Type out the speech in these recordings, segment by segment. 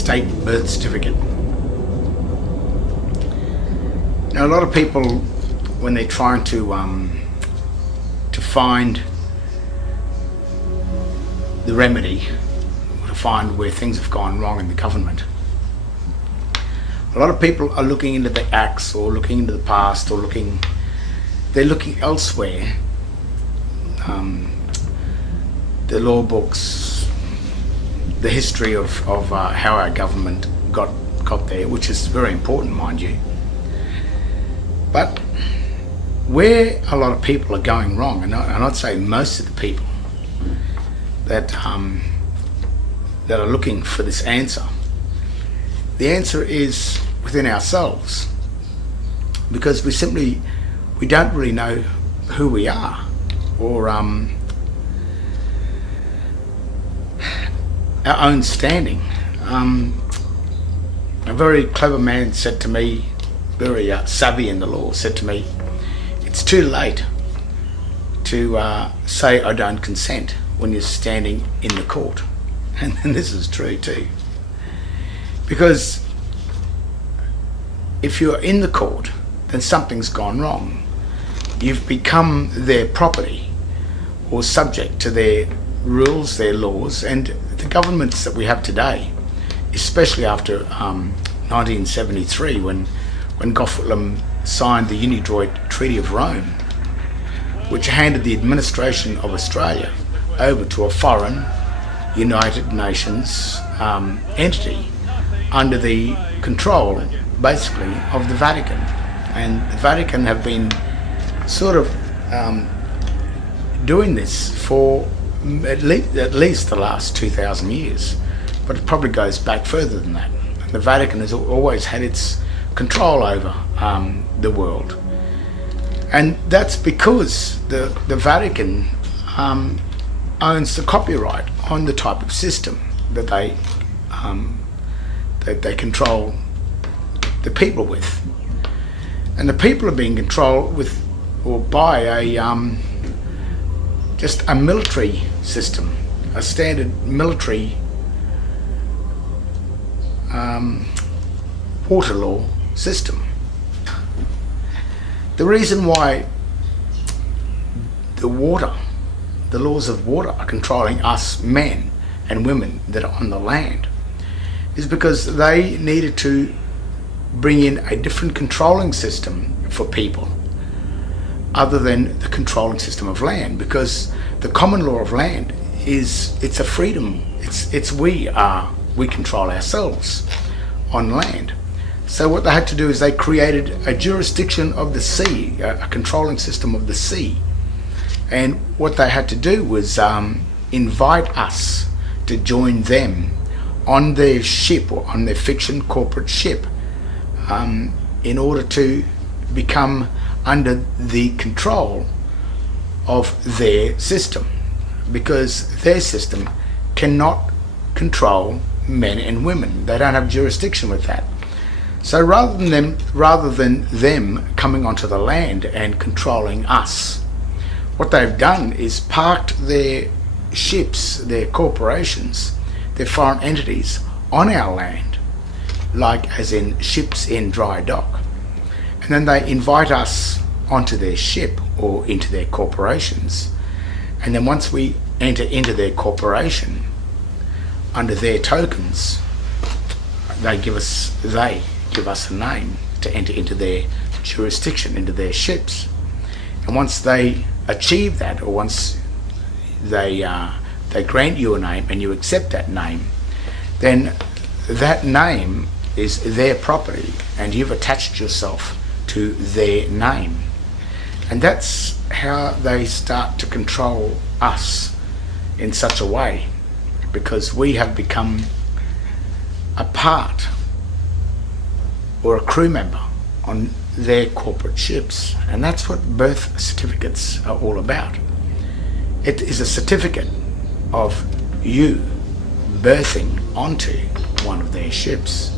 state birth certificate. Now, a lot of people, when they're trying to find the remedy, to find where things have gone wrong in the government, a lot of people are looking into the acts or looking into the past, or they're looking elsewhere. The law books, the history of how our government got there, which is very important, mind you. But where a lot of people are going wrong, and I'd say most of the people that are looking for this answer, the answer is within ourselves, because we don't really know who we are, or our own standing. A very clever man said to me, very savvy in the law, said to me, it's too late to say I don't consent when you're standing in the court. And this is true too. Because if you're in the court, then something's gone wrong. You've become their property, or subject to their rules, their laws, and the governments that we have today, especially after 1973, when Goin signed the Unidroit Treaty of Rome, which handed the administration of Australia over to a foreign United Nations entity under the control, basically, of the Vatican. And the Vatican have been sort of doing this for at least the last 2,000 years, but it probably goes back further than that. The Vatican has always had its control over the world, and that's because the Vatican owns the copyright on the type of system that they control the people with, and the people are being controlled with or by just a military system, a standard military water law system. The reason why the laws of water are controlling us men and women that are on the land is because they needed to bring in a different controlling system for people other than the controlling system of land, because the common law of land it's a freedom. We control ourselves on land. So what they had to do is they created a jurisdiction of the sea, a controlling system of the sea. And what they had to do was invite us to join them on their ship, or on their fiction corporate ship, in order to become under the control of their system, because their system cannot control men and women. They don't have jurisdiction with that. So rather than them coming onto the land and controlling us, what they've done is parked their ships, their corporations, their foreign entities on our land, like as in ships in dry dock. And then they invite us onto their ship or into their corporations. And then once we enter into their corporation, under their tokens, they give us a name to enter into their jurisdiction, into their ships. And once they achieve that, or once they grant you a name and you accept that name, then that name is their property and you've attached yourself to their name. And that's how they start to control us in such a way, because we have become a part or a crew member on their corporate ships. And that's what birth certificates are all about. It is a certificate of you birthing onto one of their ships.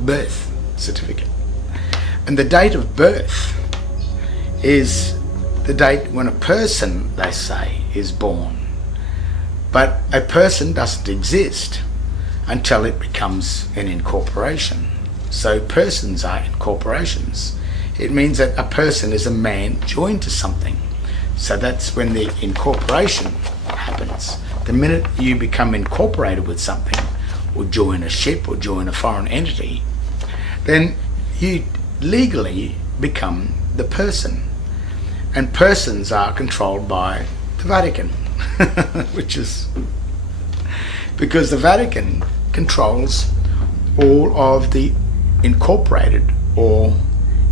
Birth certificate. And the date of birth is the date when a person, they say, is born. But a person doesn't exist until it becomes an incorporation. So persons are incorporations. It means that a person is a man joined to something. So that's when the incorporation happens. The minute you become incorporated with something, or join a ship, or join a foreign entity, then you legally become the person. And persons are controlled by the Vatican, which is because the Vatican controls all of the incorporated, or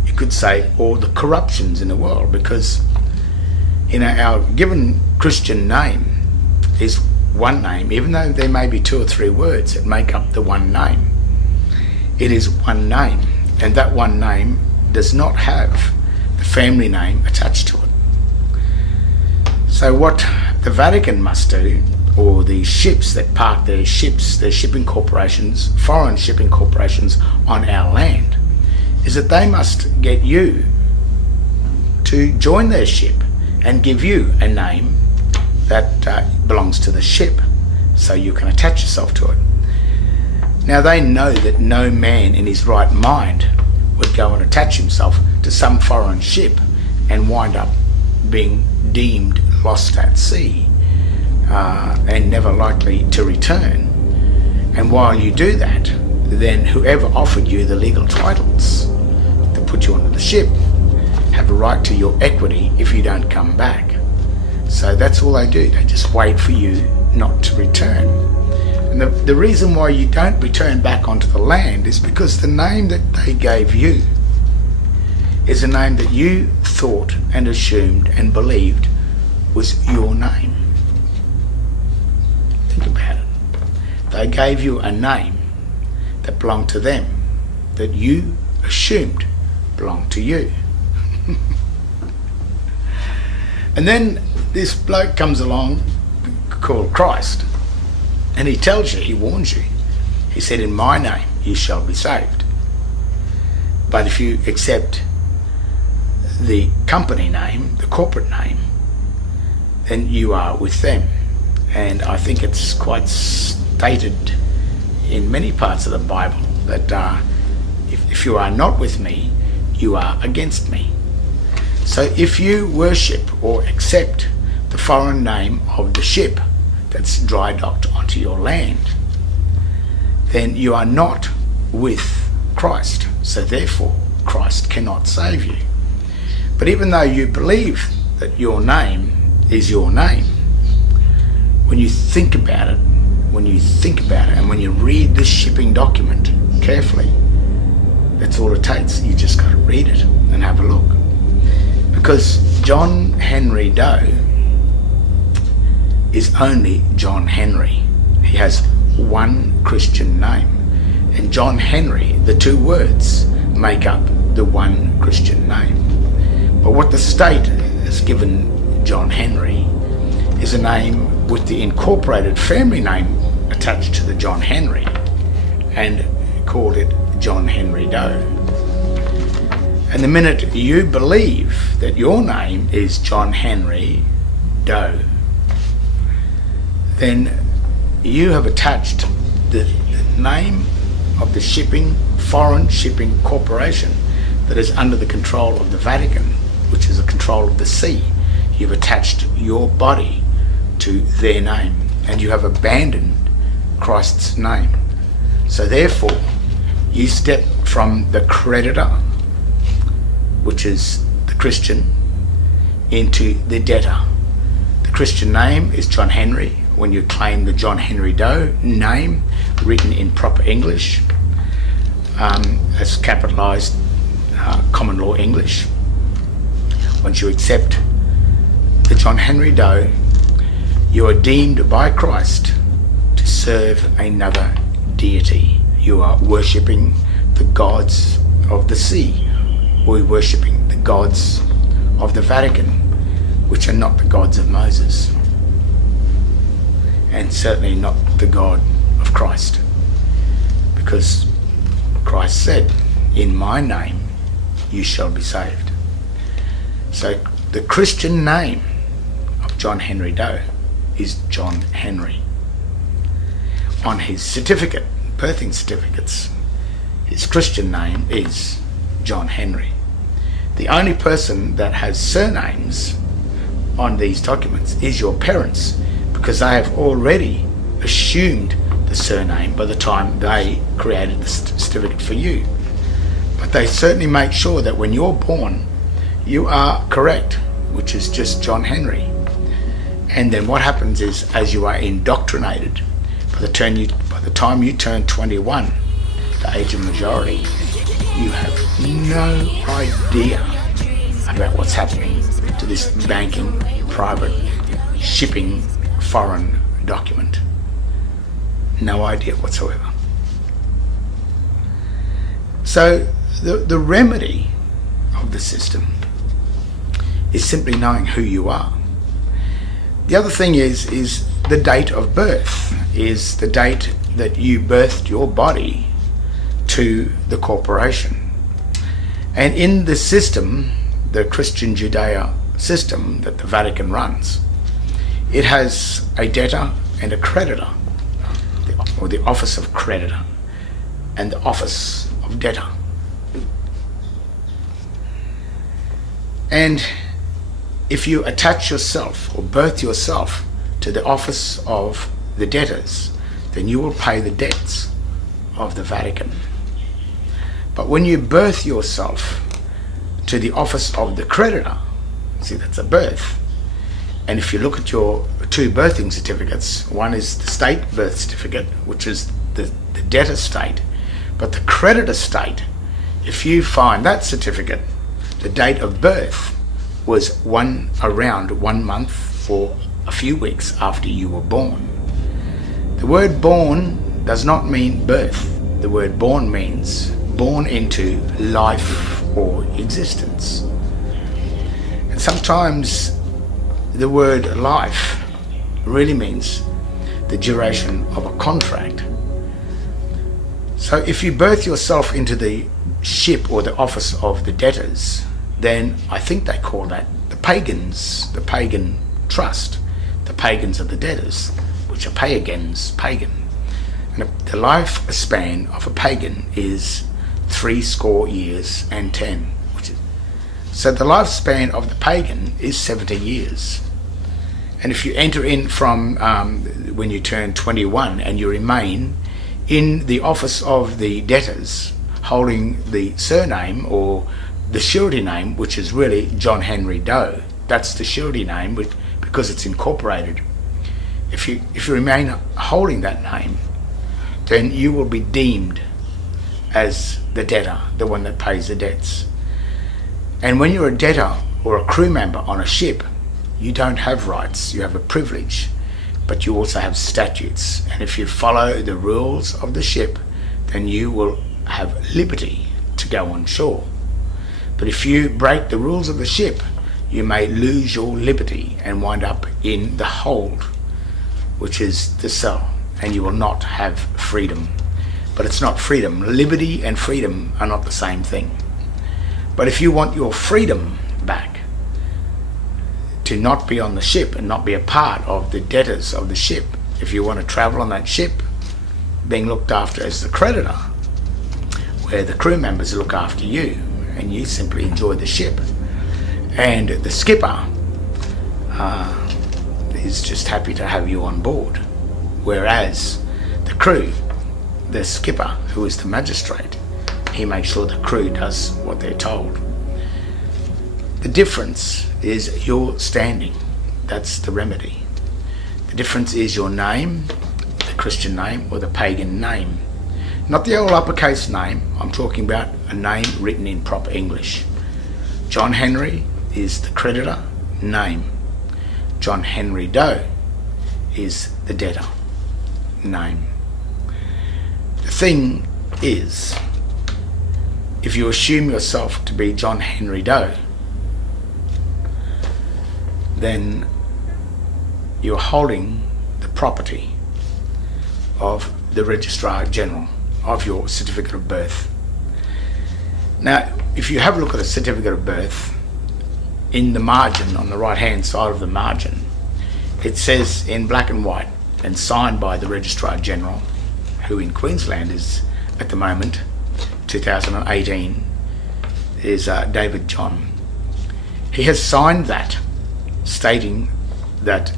you could say all the corruptions in the world, because our given Christian name is one name, even though there may be 2 or 3 words that make up the one name. It is one name, and that one name does not have the family name attached to it. So what the Vatican must do, or the ships that park their ships, their shipping corporations, foreign shipping corporations on our land, is that they must get you to join their ship and give you a name that belongs to the ship, so you can attach yourself to it. Now they know that no man in his right mind would go and attach himself to some foreign ship and wind up being deemed lost at sea and never likely to return. And while you do that, then whoever offered you the legal titles to put you onto the ship have a right to your equity if you don't come back. So that's all they do. They just wait for you not to return. And the reason why you don't return back onto the land is because the name that they gave you is a name that you thought and assumed and believed was your name. Think about it. They gave you a name that belonged to them, that you assumed belonged to you. And then this bloke comes along called Christ, and he tells you, he warns you. He said, in my name you shall be saved. But if you accept the company name, the corporate name, then you are with them. And I think it's quite stated in many parts of the Bible that if you are not with me, you are against me. So if you worship or accept the foreign name of the ship that's dry docked onto your land, then you are not with Christ. So therefore, Christ cannot save you. But even though you believe that your name is your name, when you think about it, and when you read this shipping document carefully, that's all it takes. You just got to read it and have a look. Because John Henry Doe is only John Henry. He has one Christian name. And John Henry, the 2 words, make up the one Christian name. But what the state has given John Henry is a name with the incorporated family name attached to the John Henry, and called it John Henry Doe. And the minute you believe that your name is John Henry Doe, then you have attached the name of the foreign shipping corporation that is under the control of the Vatican, which is the control of the sea. You've attached your body to their name, and you have abandoned Christ's name. So therefore, you step from the creditor, which is the Christian, into the debtor. The Christian name is John Henry. When you claim the John Henry Doe name, written in proper English, as capitalised common law English, once you accept the John Henry Doe, you are deemed by Christ to serve another deity. You are worshipping the gods of the sea, or worshipping the gods of the Vatican, which are not the gods of Moses, and certainly not the God of Christ, because Christ said, in my name you shall be saved. So the Christian name of John Henry Doe is John Henry. On his certificate, birthing certificates, his Christian name is John Henry. The only person that has surnames on these documents is your parents, because they have already assumed the surname by the time they created the certificate for you. But they certainly make sure that when you're born, you are correct, which is just John Henry. And then what happens is, as you are indoctrinated, by the time you turn 21, the age of majority, you have no idea about what's happening to this banking, private, shipping, foreign document. No idea whatsoever. So the remedy of the system is simply knowing who you are. The other thing is the date of birth, is the date that you birthed your body to the corporation. And in the system, the Christian Judea system that the Vatican runs, it has a debtor and a creditor, or the office of creditor and the office of debtor. And if you attach yourself or birth yourself to the office of the debtors, then you will pay the debts of the Vatican. But when you birth yourself to the office of the creditor, see, that's a birth. And if you look at your two birthing certificates, one is the state birth certificate, which is the debtor state, but the creditor state, if you find that certificate, the date of birth was around 1 month or a few weeks after you were born. The word born does not mean birth. The word born means born into life or existence. And sometimes the word life really means the duration of a contract. So if you birth yourself into the ship or the office of the debtors, then I think they call that the pagans, the pagan trust, the pagans of the debtors, which are pagan. And the lifespan of a pagan is 70 years and 10. So the lifespan of the pagan is 70 years. And if you enter in from when you turn 21 and you remain in the office of the debtors, holding the surname or the surety name, which is really John Henry Doe, that's the surety name because it's incorporated. If you remain holding that name, then you will be deemed as the debtor, the one that pays the debts. And when you're a debtor or a crew member on a ship, you don't have rights, you have a privilege, but you also have statutes. And if you follow the rules of the ship, then you will have liberty to go on shore. But if you break the rules of the ship, you may lose your liberty and wind up in the hold, which is the cell, and you will not have freedom. But it's not freedom. Liberty and freedom are not the same thing. But if you want your freedom back, to not be on the ship and not be a part of the debtors of the ship, if you want to travel on that ship, being looked after as the creditor, where the crew members look after you and you simply enjoy the ship, and the skipper is just happy to have you on board, whereas the crew, the skipper, who is the magistrate, he makes sure the crew does what they're told. The difference is your standing. That's the remedy. The difference is your name, the Christian name or the pagan name. Not the old uppercase name. I'm talking about a name written in proper English. John Henry is the creditor name. John Henry Doe is the debtor name. The thing is, if you assume yourself to be John Henry Doe, then you're holding the property of the Registrar General of your certificate of birth. Now, if you have a look at a certificate of birth, in the margin, on the right hand side of the margin, it says in black and white and signed by the Registrar General, who in Queensland is at the moment, 2018, is David John. He has signed that, stating that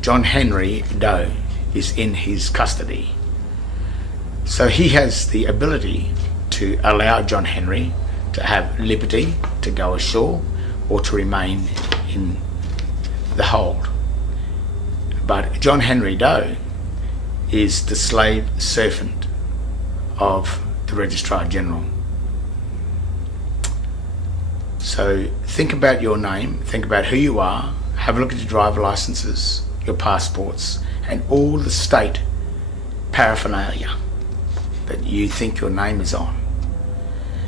John Henry Doe is in his custody. So he has the ability to allow John Henry to have liberty to go ashore or to remain in the hold. But John Henry Doe is the slave servant of the Registrar General. So think about your name, think about who you are, have a look at your driver licenses, your passports, and all the state paraphernalia that you think your name is on.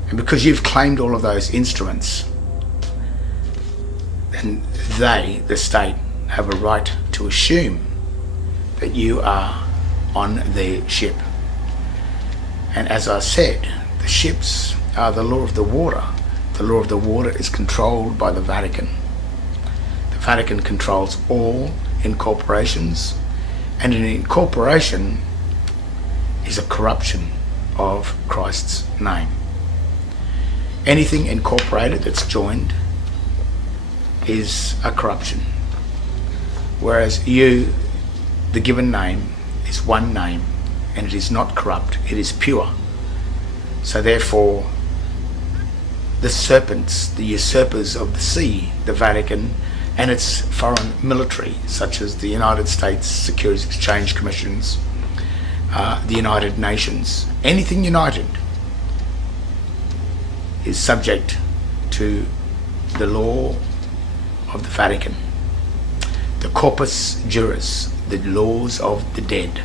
And because you've claimed all of those instruments, then they, the state, have a right to assume that you are on their ship. And as I said, the ships are the law of the water. The law of the water is controlled by the Vatican. The Vatican controls all incorporations, and an incorporation is a corruption of Christ's name. Anything incorporated that's joined is a corruption. Whereas you, the given name, is one name, and it is not corrupt, it is pure. So therefore, the serpents, the usurpers of the sea, the Vatican, and its foreign military, such as the United States Securities Exchange Commissions, the United Nations, anything united is subject to the law of the Vatican, the corpus juris, the laws of the dead.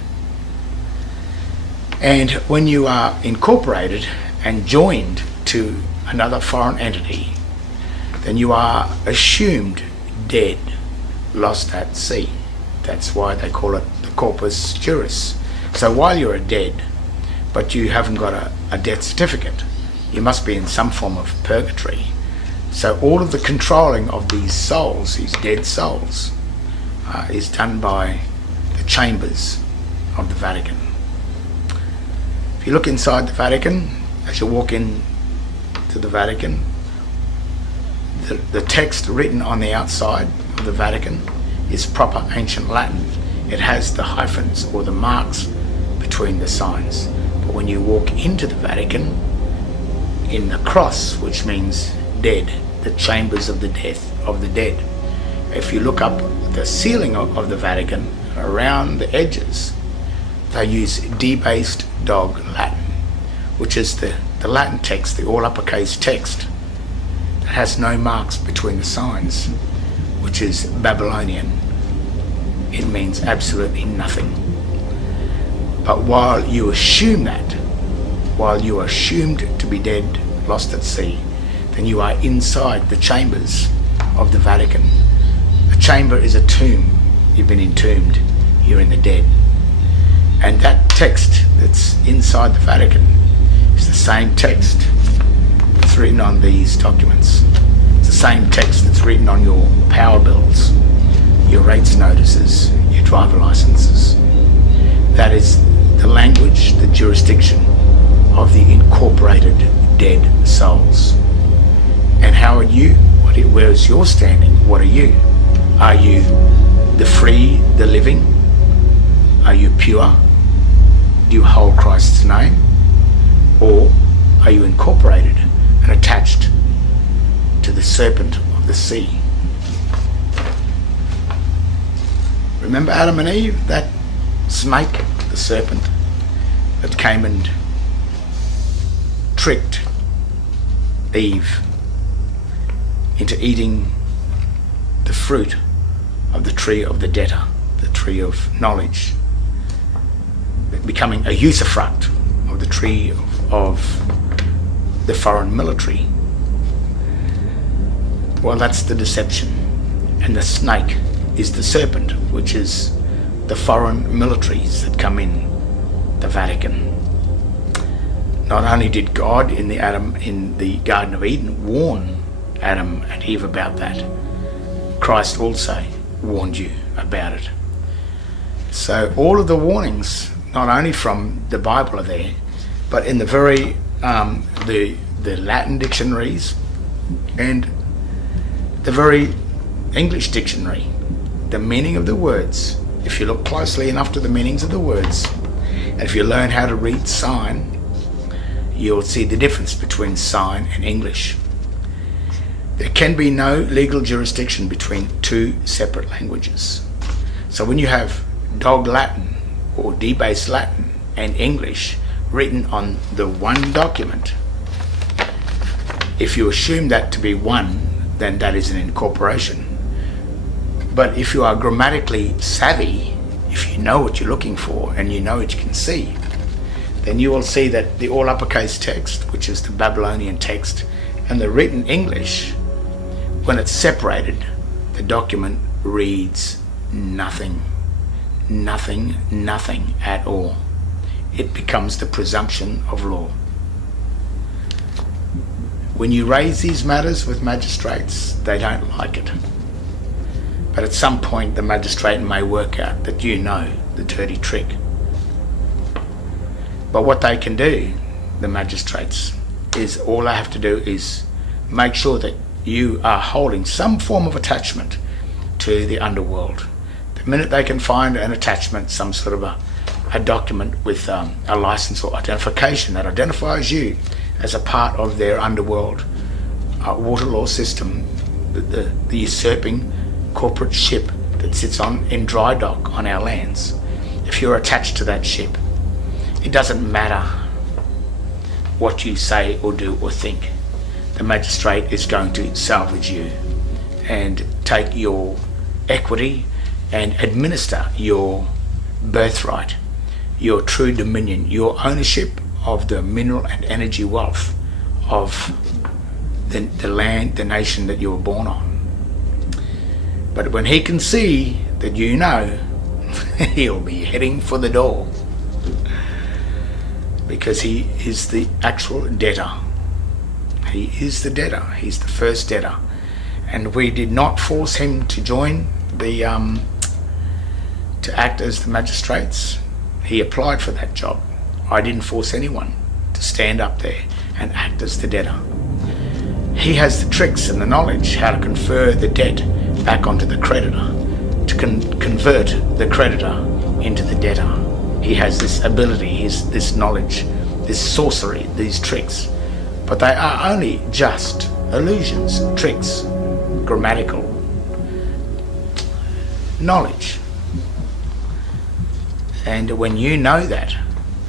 And when you are incorporated and joined to another foreign entity, then you are assumed dead, lost at sea. That's why they call it the corpus juris. So while you're dead, but you haven't got a death certificate, you must be in some form of purgatory. So all of the controlling of these souls, these dead souls, is done by the chambers of the Vatican. If you look inside the Vatican, as you walk in to the Vatican, the text written on the outside of the Vatican is proper ancient Latin. It has the hyphens or the marks between the signs. But when you walk into the Vatican, in the cross, which means dead, the chambers of the dead. If you look up the ceiling of the Vatican, around the edges, they use debased dog Latin, which is the Latin text, the all uppercase text, that has no marks between the signs, which is Babylonian. It means absolutely nothing. But while you assume that, while you are assumed to be dead, lost at sea, then you are inside the chambers of the Vatican. A chamber is a tomb. You've been entombed. You're in the dead. And that text that's inside the Vatican is the same text that's written on these documents. It's the same text that's written on your power bills, your rates notices, your driver licenses. That is the language, the jurisdiction of the incorporated dead souls. And how are you? Where is your standing? What are you? Are you the free, the living? Are you pure? Do you hold Christ's name? Or are you incorporated and attached to the serpent of the sea? Remember Adam and Eve? That snake, the serpent, that came and tricked Eve into eating the fruit of the tree of the debtor, the tree of knowledge, becoming a usufruct of the tree of the foreign military. Well, that's the deception. And the snake is the serpent, which is the foreign militaries that come in the Vatican. Not only did God in the Garden of Eden warn Adam and Eve about that, Christ also warned you about it. So all of the warnings, not only from the Bible are there, but in the very the Latin dictionaries and the very English dictionary, the meaning of the words, if you look closely enough to the meanings of the words, and if you learn how to read sign, you'll see the difference between sign and English. There can be no legal jurisdiction between two separate languages. So when you have dog Latin or debased Latin and English written on the one document, if you assume that to be one, then that is an incorporation. But if you are grammatically savvy, if you know what you're looking for and you know what you can see, then you will see that the all uppercase text, which is the Babylonian text, and the written English, when it's separated, the document reads nothing at all. It becomes the presumption of law. When you raise these matters with magistrates, they don't like it. But at some point the magistrate may work out that you know the dirty trick. But what they can do, the magistrates, is all they have to do is make sure that you are holding some form of attachment to the underworld. The minute they can find an attachment, some sort of a document with a license or identification that identifies you as a part of their underworld water law system, the usurping corporate ship that sits in dry dock on our lands, if you're attached to that ship, it doesn't matter what you say or do or think. The magistrate is going to salvage you and take your equity and administer your birthright, your true dominion, your ownership of the mineral and energy wealth of the land, the nation that you were born on. But when he can see that you know, he'll be heading for the door, because he is the actual debtor. He is the debtor. He's the first debtor. And we did not force him to join to act as the magistrates. He applied for that job. I didn't force anyone to stand up there and act as the debtor. He has the tricks and the knowledge how to confer the debt back onto the creditor, to convert the creditor into the debtor. He has this ability, this knowledge, this sorcery, these tricks. But they are only just illusions, tricks, grammatical knowledge. And when you know that,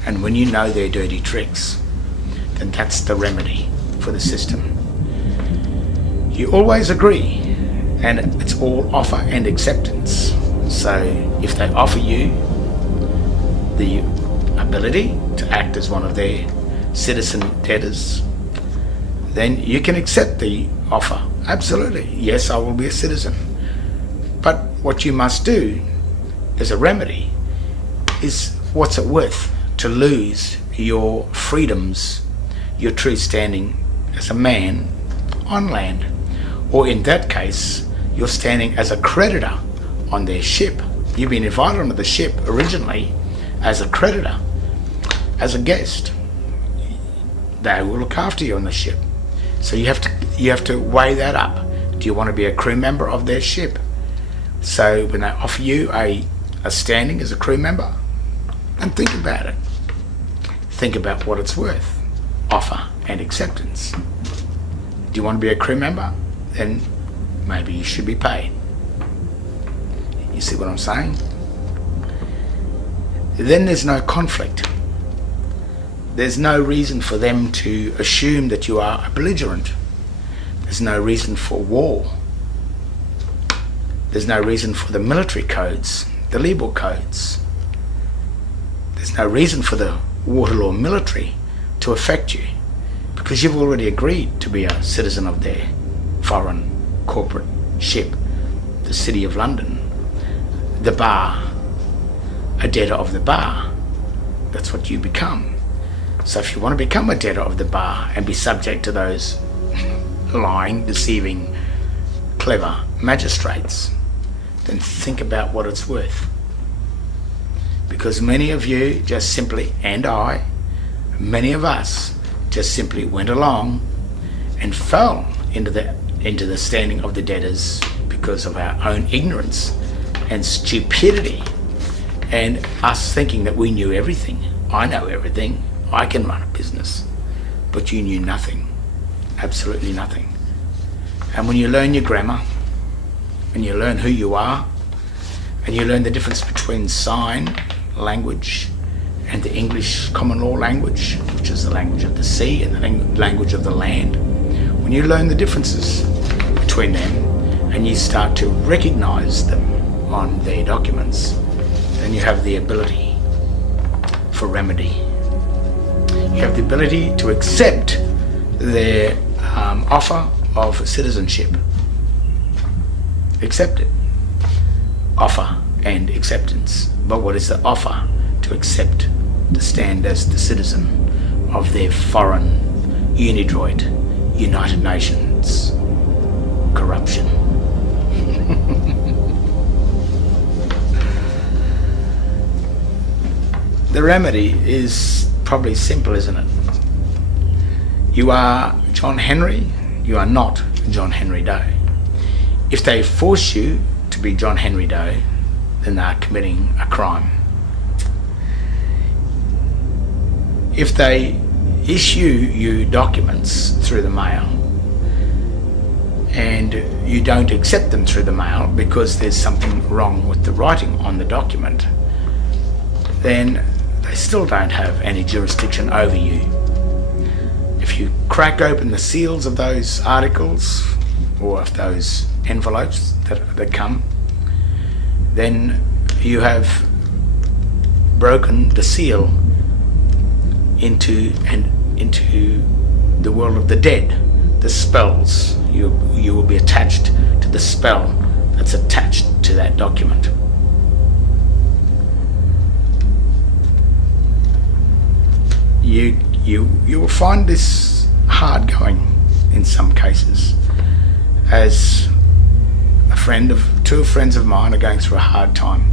and when you know their dirty tricks, then that's the remedy for the system. You always agree, and it's all offer and acceptance. So if they offer you the ability to act as one of their citizen debtors, then you can accept the offer. Absolutely, yes, I will be a citizen. But what you must do as a remedy is, what's it worth to lose your freedoms, your true standing as a man on land? Or in that case, you're standing as a creditor on their ship. You've been invited onto the ship originally as a creditor, as a guest. They will look after you on the ship. So you have to weigh that up. Do you want to be a crew member of their ship? So when they offer you a standing as a crew member, then think about it. Think about what it's worth. Offer and acceptance. Do you want to be a crew member? Then maybe you should be paid. You see what I'm saying? Then there's no conflict. There's no reason for them to assume that you are a belligerent. There's no reason for war. There's no reason for the military codes, the legal codes. There's no reason for the water law military to affect you, because you've already agreed to be a citizen of their foreign corporate ship, the City of London, the bar, a debtor of the bar. That's what you become. So if you want to become a debtor of the bar and be subject to those lying, deceiving, clever magistrates, then think about what it's worth. Because many of you just simply, and many of us just simply went along and fell into the standing of the debtors because of our own ignorance and stupidity, and us thinking that we knew everything. I know everything. I can run a business. But you knew nothing. Absolutely nothing. And when you learn your grammar, and you learn who you are, and you learn the difference between sign language and the English common law language, which is the language of the sea and the language of the land, when you learn the differences between them and you start to recognize them on their documents, then you have the ability for remedy. You have the ability to accept their offer of citizenship. Accept it. Offer and acceptance. But what is the offer? To accept, to stand as the citizen of their foreign unidroit United Nations corruption. The remedy is probably simple, isn't it? You are John Henry, you are not John Henry Doe. If they force you to be John Henry Doe, then they are committing a crime. If they issue you documents through the mail and you don't accept them through the mail because there's something wrong with the writing on the document, then they still don't have any jurisdiction over you. If you crack open the seals of those articles or of those envelopes that come, then you have broken the seal into the world of the dead, the spells. You will be attached to the spell that's attached to that document. You will find this hard going in some cases. As two friends of mine are going through a hard time.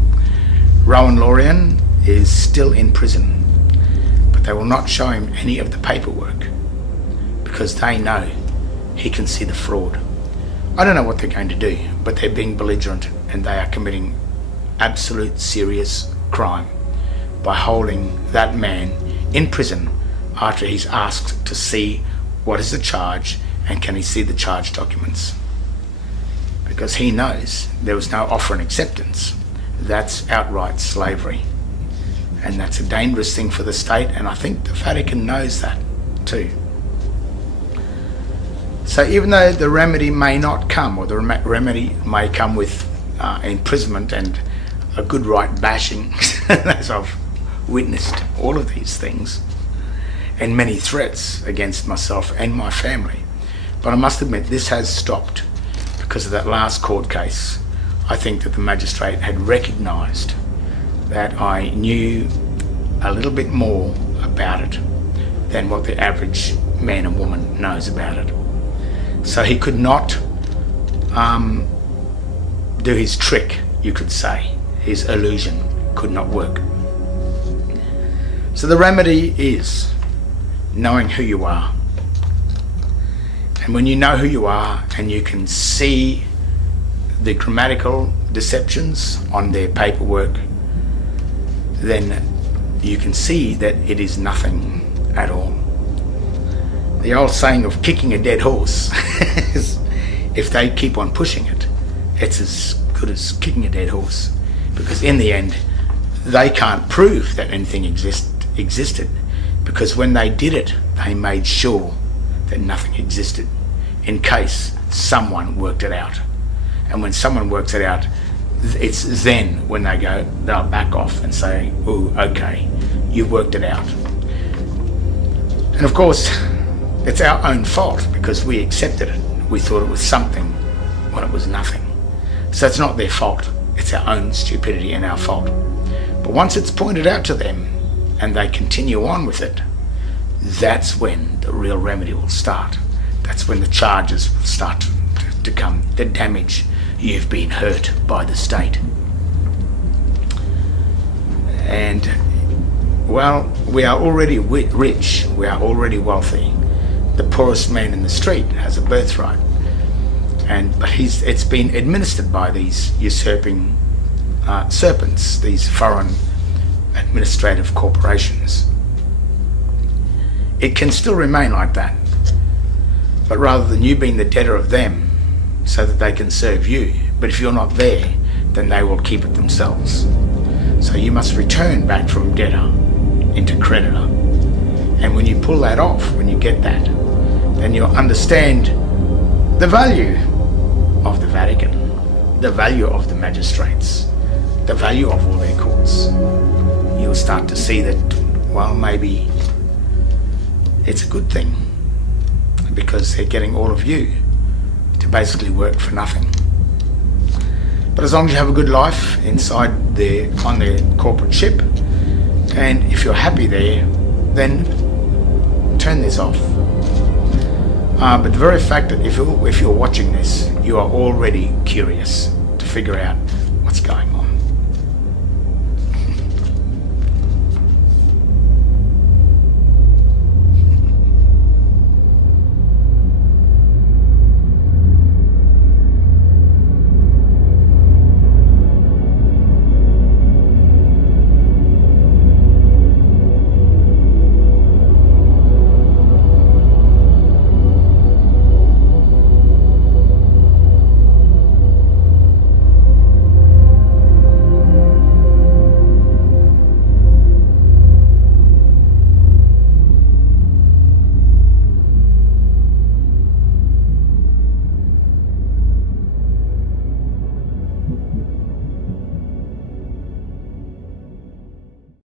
Rowan Lorian is still in prison, but they will not show him any of the paperwork because they know he can see the fraud. I don't know what they're going to do, but they're being belligerent and they are committing absolute serious crime by holding that man in prison after he's asked to see what is the charge and can he see the charge documents. Because he knows there was no offer and acceptance. That's outright slavery. And that's a dangerous thing for the state, and I think the Vatican knows that too. So even though the remedy may not come, or the remedy may come with imprisonment and a good right bashing, as I've witnessed all of these things, and many threats against myself and my family. But I must admit, this has stopped because of that last court case. I think that the magistrate had recognised that I knew a little bit more about it than what the average man and woman knows about it. So he could not do his trick, you could say. His illusion could not work. So the remedy is knowing who you are. And when you know who you are and you can see the grammatical deceptions on their paperwork, then you can see that it is nothing at all. The old saying of kicking a dead horse is, if they keep on pushing it, it's as good as kicking a dead horse, because in the end they can't prove that anything existed, because when they did it they made sure that nothing existed in case someone worked it out. And when someone works it out, it's then when they'll back off and say, oh, okay, you've worked it out. And of course, it's our own fault because we accepted it. We thought it was something when it was nothing. So it's not their fault. It's our own stupidity and our fault. But once it's pointed out to them and they continue on with it, that's when the real remedy will start. That's when the charges will start to come, the damage you've been hurt by the state. And, well, we are already rich, we are already wealthy. The poorest man in the street has a birthright. But it's been administered by these usurping serpents, these foreign administrative corporations. It can still remain like that. But rather than you being the debtor of them so that they can serve you, but if you're not there, then they will keep it themselves. So you must return back from debtor into creditor. And when you pull that off, when you get that, then you'll understand the value of the Vatican, the value of the magistrates, the value of all their courts. You'll start to see that, well, maybe it's a good thing, because they're getting all of you to basically work for nothing. But as long as you have a good life inside on their corporate ship, and if you're happy there, then turn this off. But the very fact that if you're watching this, you are already curious to figure out what's going on.